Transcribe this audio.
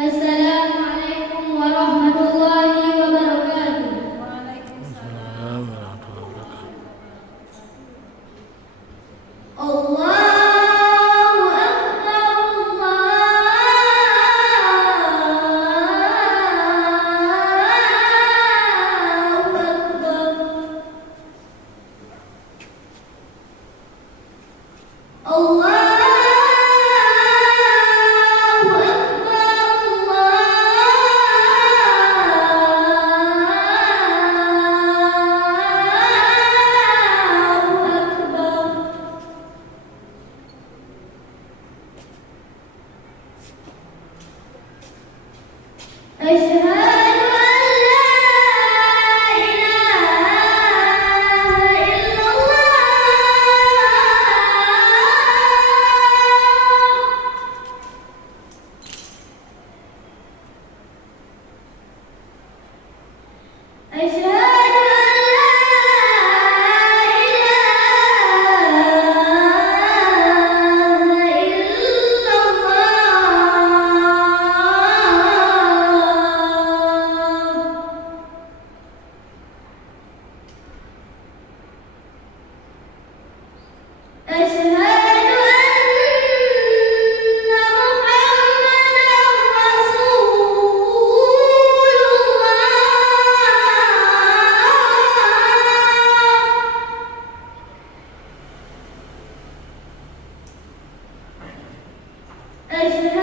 السلام عليكم ورحمة الله وبركاته. وعليكم السلام ورحمة الله وبركاته. الله أكبر الله أكبر. الله أشهد أن لا إله إلا الله. أشهد أن لا إله إلا الله. أشهد أن محمدًا رسول الله. أشهد